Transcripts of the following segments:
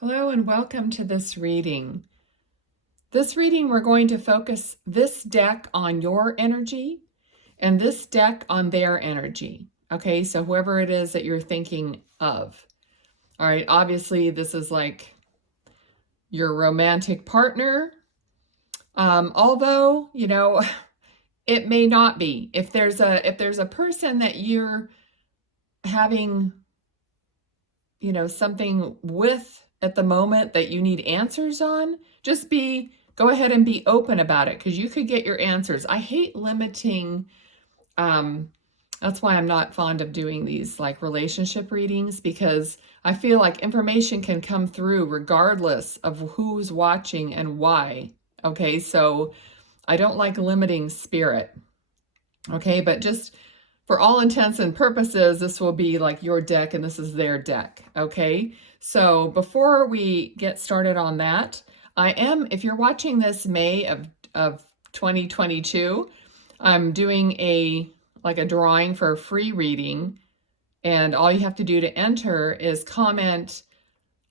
Hello and welcome to this reading. This reading, we're going to focus this deck on your energy and this deck on their energy. Okay, so whoever it is that you're thinking of. All right, obviously this is like your romantic partner. Although, it may not be. If there's a person that you're having, something with at the moment that you need answers on, just go ahead and be open about it, because you could get your answers. I hate limiting. That's why I'm not fond of doing these like relationship readings, because I feel like information can come through regardless of who's watching and why. Okay, so I don't like limiting spirit. Okay, but just for all intents and purposes, this will be like your deck and this is their deck. Okay, so before we get started on that, if you're watching this May of 2022, I'm doing a drawing for a free reading, and all you have to do to enter is comment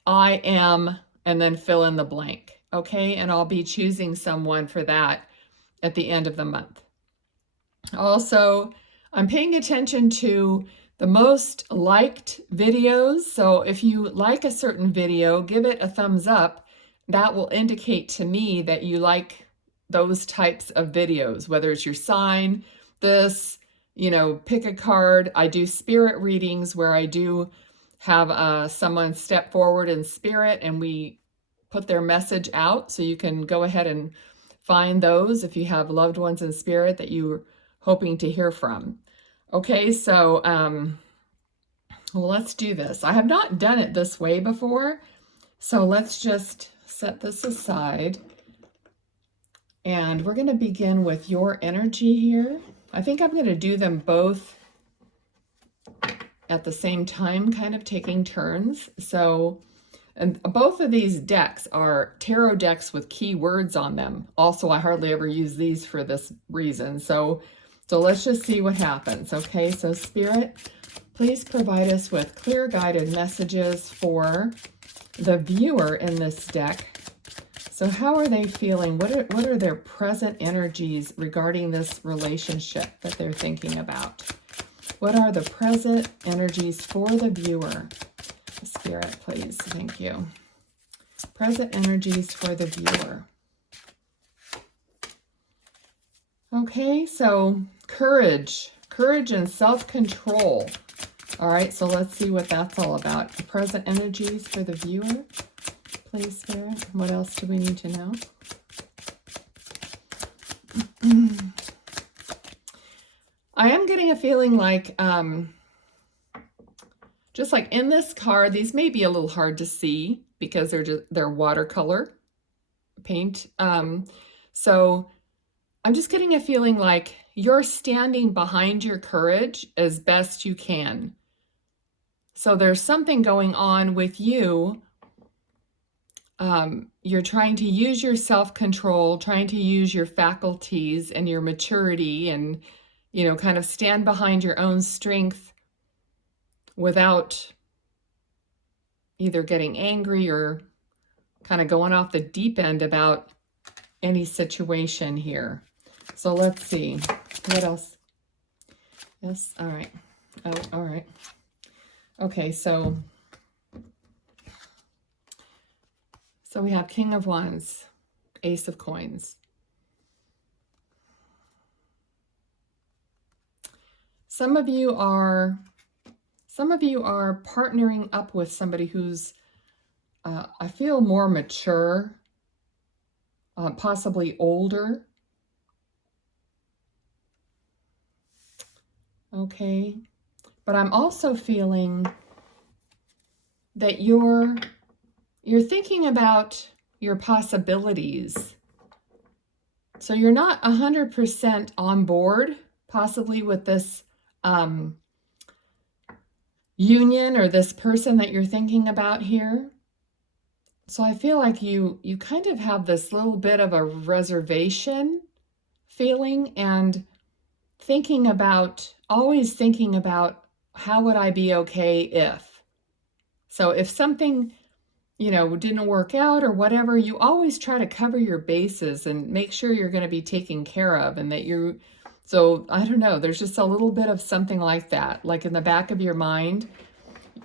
I am and then fill in the blank. Okay, and I'll be choosing someone for that at the end of the month. Also, I'm paying attention to the most liked videos. So if you like a certain video, give it a thumbs up. That will indicate to me that you like those types of videos, whether it's your sign, this, pick a card. I do spirit readings where I do have someone step forward in spirit and we put their message out. So you can go ahead and find those if you have loved ones in spirit that you're hoping to hear from. Okay, so let's do this. I have not done it this way before, so let's just set this aside. And we're going to begin with your energy here. I think I'm going to do them both at the same time, kind of taking turns. So, and both of these decks are tarot decks with key words on them. Also, I hardly ever use these for this reason. So let's just see what happens. Okay, so Spirit, please provide us with clear guided messages for the viewer in this deck. So how are they feeling? What are their present energies regarding this relationship that they're thinking about? What are the present energies for the viewer? Spirit, please. Thank you. Present energies for the viewer. Okay, so courage and self-control. All right, so let's see what that's all about. The present energies for the viewer, please, Spirit. What else do we need to know? I am getting a feeling like, just like in this card, these may be a little hard to see because they're watercolor paint. So I'm just getting a feeling like you're standing behind your courage as best you can. So there's something going on with you. You're trying to use your self-control, trying to use your faculties and your maturity and, kind of stand behind your own strength without either getting angry or kind of going off the deep end about any situation here. So let's see. What else? Yes, all right. Oh, all right. Okay, so we have King of Wands, Ace of Coins. Some of you are partnering up with somebody who's, I feel, more mature, possibly older. Okay, but I'm also feeling that you're thinking about your possibilities. So you're not 100% on board, possibly with this union or this person that you're thinking about here. So I feel like you kind of have this little bit of a reservation feeling and always thinking about how would I be okay if. So if something didn't work out or whatever, you always try to cover your bases and make sure you're going to be taken care of and that so I don't know, there's just a little bit of something like that. Like in the back of your mind,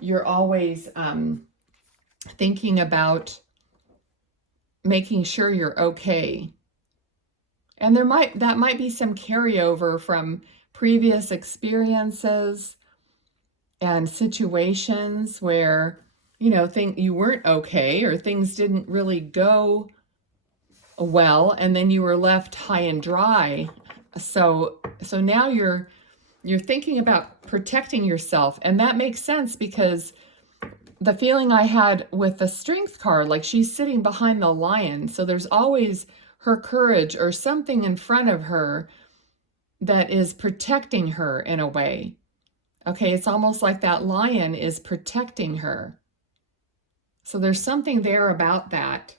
you're always thinking about making sure you're okay. And that might be some carryover from previous experiences and situations where you weren't okay or things didn't really go well, and then you were left high and dry. So now you're thinking about protecting yourself, and that makes sense because the feeling I had with the Strength card, like she's sitting behind the lion, so there's always her courage or something in front of her that is protecting her in a way. Okay, it's almost like that lion is protecting her. So there's something there about that.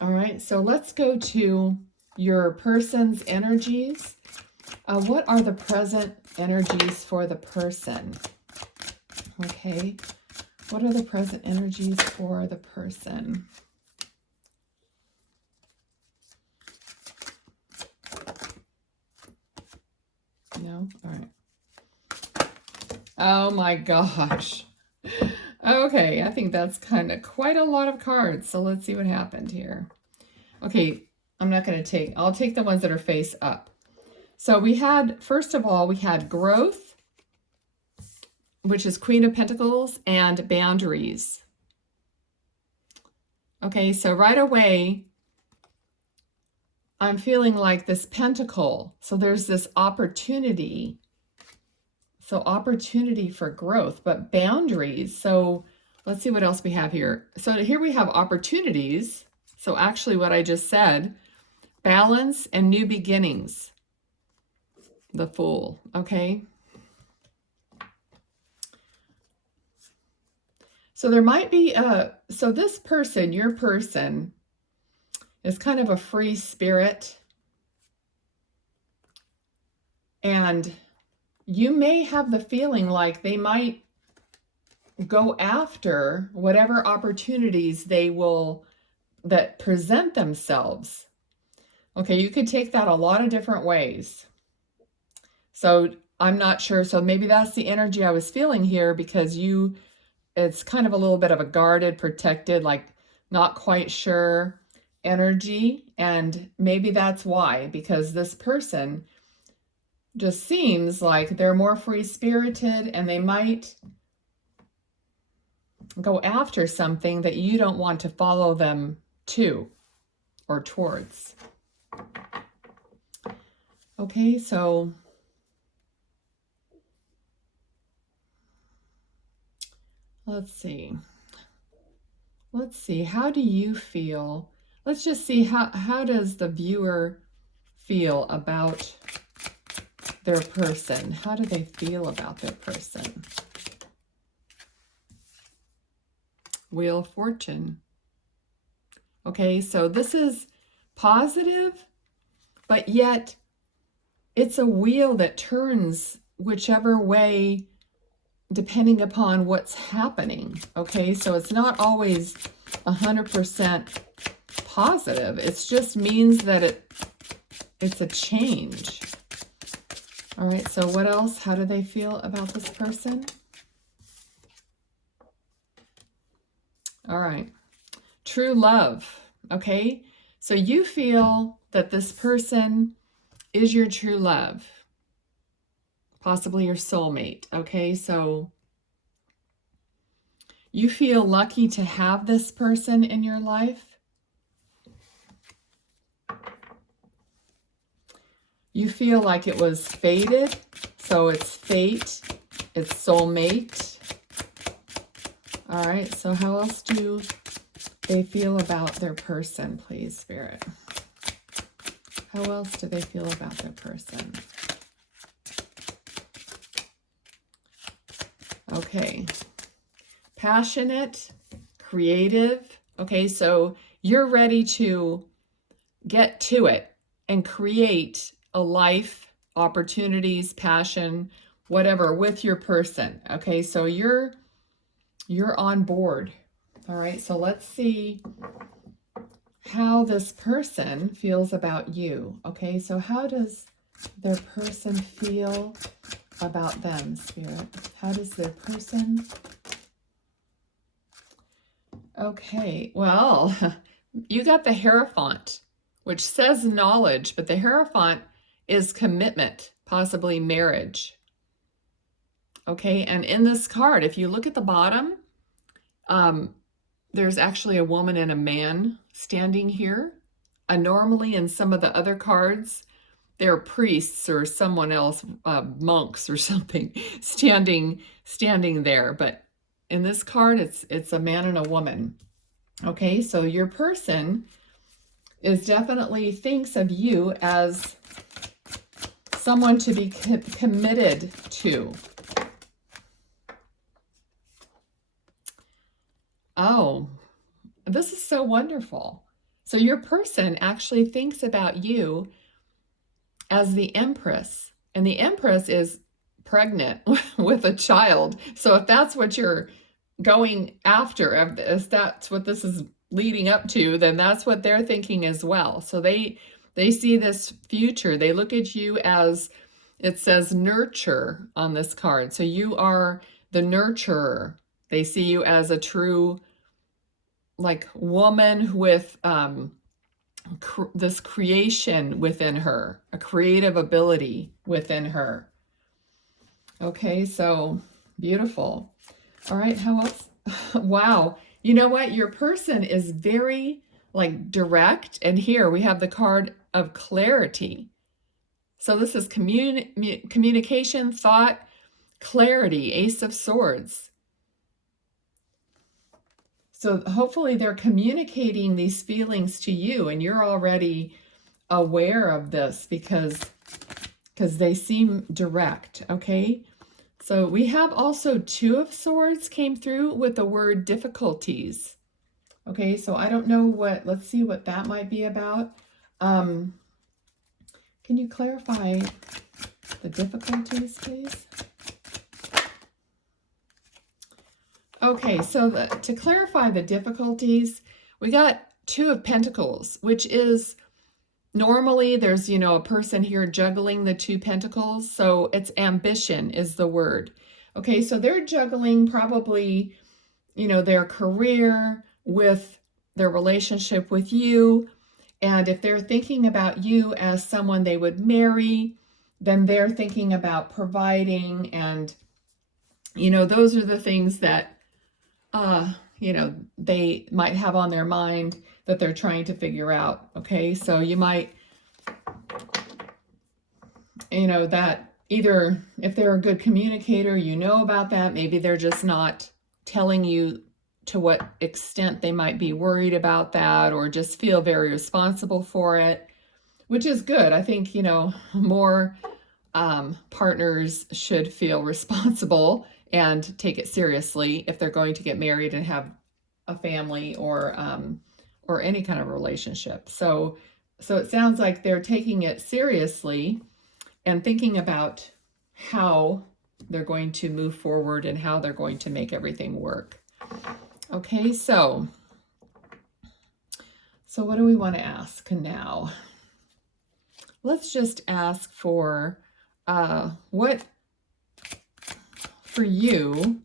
All right, so let's go to your person's energies. What are the present energies for the person? Okay, what are the present energies for the person? No? All right. Oh my gosh. Okay, I think that's kind of quite a lot of cards. So let's see what happened here. Okay, I'll take the ones that are face up. So first of all, we had growth, which is Queen of Pentacles, and boundaries. Okay, so right away, I'm feeling like this pentacle. So there's this opportunity. So opportunity for growth, but boundaries. So let's see what else we have here. So here we have opportunities. So actually what I just said, balance and new beginnings. The Fool, okay? So there might be so this person, your person, is kind of a free spirit. And you may have the feeling like they might go after whatever opportunities that present themselves. Okay, you could take that a lot of different ways. So I'm not sure. So maybe that's the energy I was feeling here, because it's kind of a little bit of a guarded, protected, like not quite sure energy. And maybe that's why, because this person just seems like they're more free-spirited and they might go after something that you don't want to follow them to or towards. Okay, so let's see. How do you feel? Let's just see how does the viewer feel about their person? How do they feel about their person? Wheel of Fortune. Okay, so this is positive, but yet it's a wheel that turns whichever way depending upon what's happening. Okay, so it's not always 100% positive. It just means that it's a change. All right, so what else? How do they feel about this person? All right, true love. Okay, so you feel that this person is your true love, possibly your soulmate. Okay, so you feel lucky to have this person in your life. You feel like it was fated, so it's fate, it's soulmate. All right, so how else do they feel about their person, please, Spirit? How else do they feel about their person? Okay, passionate, creative. Okay, so you're ready to get to it and create a life, opportunities, passion, whatever with your person. Okay, so you're on board. All right, so let's see how this person feels about you. Okay, so how does their person feel about them, Spirit? How does their person... Okay, well, you got the Hierophant, which says knowledge, but the Hierophant is commitment, possibly marriage. Okay, and in this card, if you look at the bottom, there's actually a woman and a man standing here. Normally in some of the other cards, they're priests or someone else, monks or something, standing there. But in this card, it's a man and a woman. Okay, so your person is definitely thinks of you as someone to be committed to. Oh, this is so wonderful. So your person actually thinks about you as the Empress, and the Empress is pregnant with a child. So if that's what you're going after, if that's what this is leading up to, then that's what they're thinking as well. So they see this future. They look at you as, it says nurture on this card. So you are the nurturer. They see you as a true, like, woman with this creation within her, a creative ability within her. Okay, so beautiful. All right, how else? Wow. You know what? Your person is very, like, direct. And here we have the card of clarity. So this is communication, thought, clarity, Ace of Swords. So hopefully they're communicating these feelings to you, and you're already aware of this because they seem direct, okay? So we have also Two of Swords came through with the word difficulties. Okay, so I don't know what, let's see what that might be about. Can you clarify the difficulties, please? Okay, so to clarify the difficulties, we got Two of Pentacles, which is normally there's, you know, a person here juggling the two pentacles. So it's ambition is the word. Okay, so they're juggling probably, you know, their career with their relationship with you. And if they're thinking about you as someone they would marry, then they're thinking about providing. And, you know, those are the things that, you know, they might have on their mind that they're trying to figure out. Okay, so you might, you know, that either if they're a good communicator, you know about that. Maybe they're just not telling you to what extent they might be worried about that, or just feel very responsible for it, which is good. I think, you know, more partners should feel responsible and take it seriously if they're going to get married and have a family or any kind of relationship. So it sounds like they're taking it seriously and thinking about how they're going to move forward and how they're going to make everything work. Okay, so what do we want to ask now? Let's just ask for what, for you,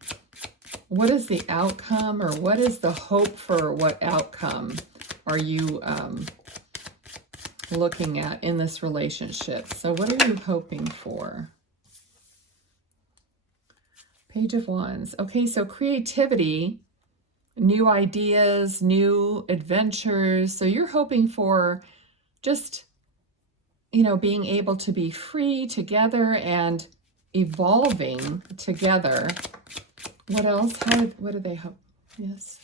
what is the outcome, or what is the hope for what outcome are you looking at in this relationship? So what are you hoping for? Page of Wands. Okay, so creativity, new ideas, new adventures. So you're hoping for just, you know, being able to be free together and evolving together. What else? What do they hope? Yes.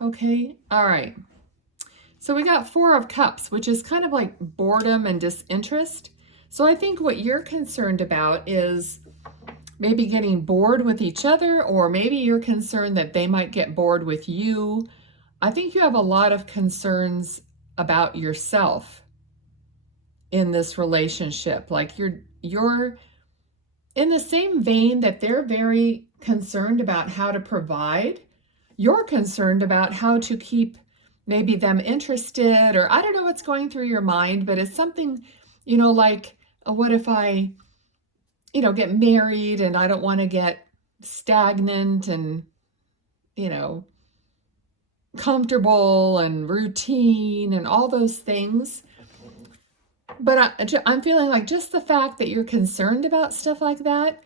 Okay. All right. So we got Four of Cups, which is kind of like boredom and disinterest. So I think what you're concerned about is maybe getting bored with each other, or maybe you're concerned that they might get bored with you. I think you have a lot of concerns about yourself in this relationship. Like you're in the same vein that they're very concerned about how to provide. you're concerned about how to keep maybe them interested, or I don't know what's going through your mind, but it's something, like, what if I, get married and I don't want to get stagnant and, you know, comfortable and routine and all those things. But I'm feeling like just the fact that you're concerned about stuff like that,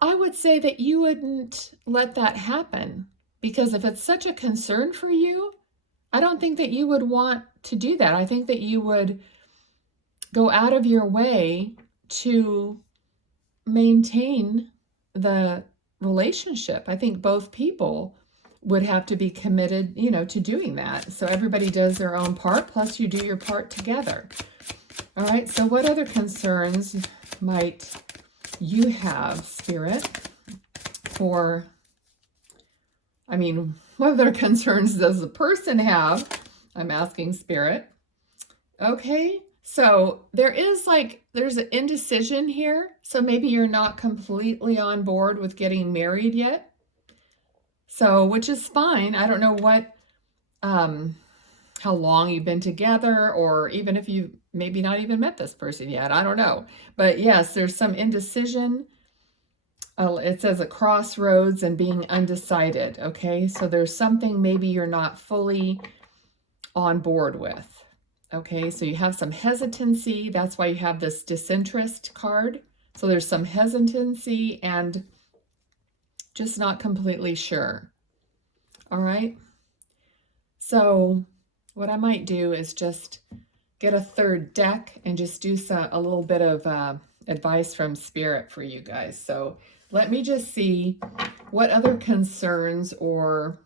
I would say that you wouldn't let that happen. Because if it's such a concern for you, I don't think that you would want to do that. I think that you would go out of your way to maintain the relationship. I think both people would have to be committed, to doing that. So everybody does their own part, plus you do your part together. All right, so what other concerns might you have, Spirit, what other concerns does the person have? I'm asking Spirit. Okay, so there's an indecision here. So maybe you're not completely on board with getting married yet. So, which is fine. I don't know how long you've been together, or even if you maybe not even met this person yet. I don't know. But yes, there's some indecision. It says a crossroads and being undecided. Okay, so there's something maybe you're not fully on board with. Okay, so you have some hesitancy. That's why you have this disinterest card. So there's some hesitancy and just not completely sure. All right. So what I might do is just get a third deck and just do a little bit of advice from Spirit for you guys. So let me just see what other concerns or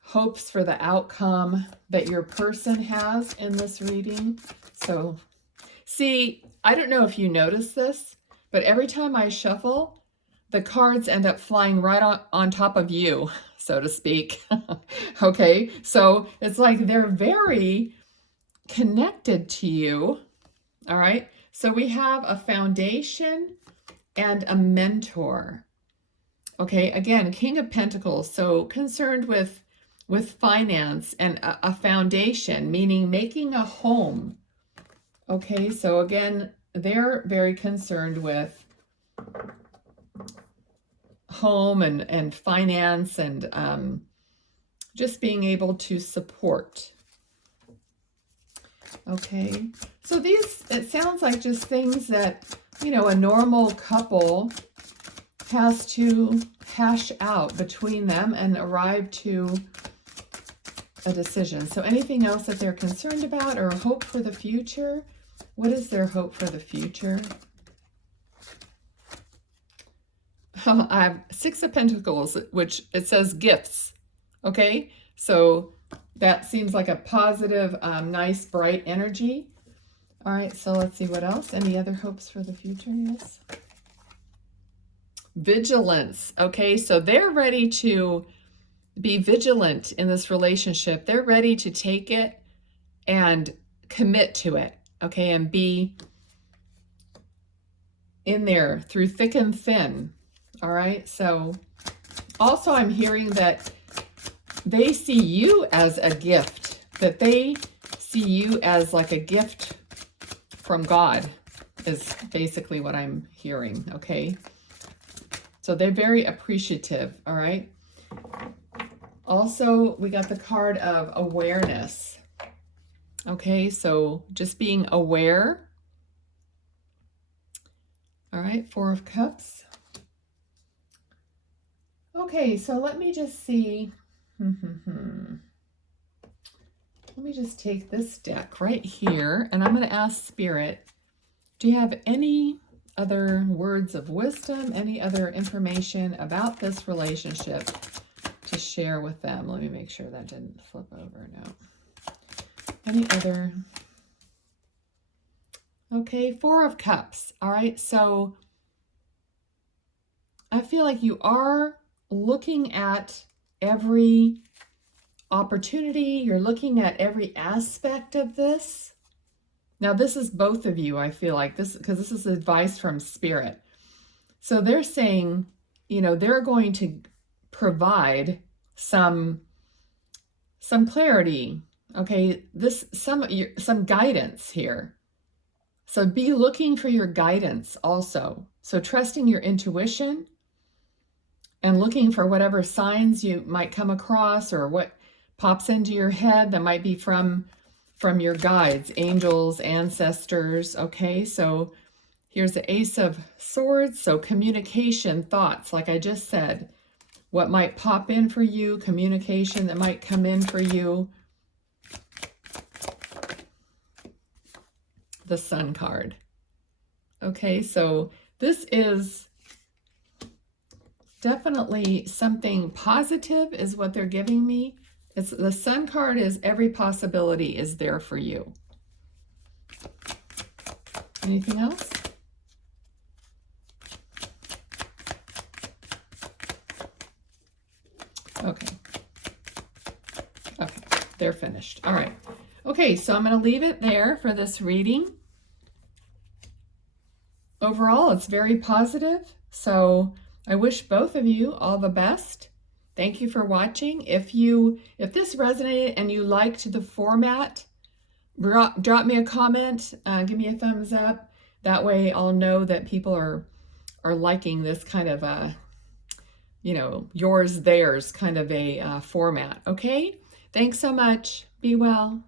hopes for the outcome that your person has in this reading. So see, I don't know if you notice this, but every time I shuffle, the cards end up flying right on top of you, so to speak. Okay, so it's like they're very connected to you. All right, so we have a foundation and a mentor. Okay, again, King of Pentacles, so concerned with finance, and a foundation, meaning making a home. Okay, so again, they're very concerned with home and finance and just being able to support. Okay, so it sounds like just things that, a normal couple has to hash out between them and arrive to a decision. So anything else that they're concerned about or hope for the future? What is their hope for the future? I have Six of Pentacles, which it says gifts. Okay, so that seems like a positive, nice, bright energy. All right, so let's see what else. Any other hopes for the future? Yes. Vigilance. Okay, so they're ready to be vigilant in this relationship. They're ready to take it and commit to it. Okay, and be in there through thick and thin. All right, so also I'm hearing that they see you as a gift, that they see you as like a gift from God, is basically what I'm hearing. Okay, so they're very appreciative. All right, also we got the card of awareness. Okay, so just being aware. All right, Four of Cups. Okay, so let me just see. Let me just take this deck right here, and I'm going to ask Spirit, do you have any other words of wisdom, any other information about this relationship to share with them? Let me make sure that didn't flip over. No. Any other? Okay, Four of Cups. All right, so I feel like you are looking at every opportunity. You're looking at every aspect of this. Now, this is both of you, I feel like, this, because this is advice from Spirit. So they're saying, they're going to provide some clarity. Okay, some guidance here. So be looking for your guidance also. So trusting your intuition and looking for whatever signs you might come across or what pops into your head that might be from your guides, angels, ancestors. Okay, so here's the Ace of Swords. So communication, thoughts, like I just said, what might pop in for you, communication that might come in for you. The Sun card. Okay, so this is definitely something positive is what they're giving me. It's the Sun card is every possibility is there for you. Anything else? Okay. Okay, they're finished. All right. Okay, so I'm going to leave it there for this reading. Overall, it's very positive. So I wish both of you all the best. Thank you for watching. If this resonated and you liked the format, drop me a comment, give me a thumbs up. That way I'll know that people are liking this kind of a, yours, theirs kind of a format. Okay? Thanks so much. Be well.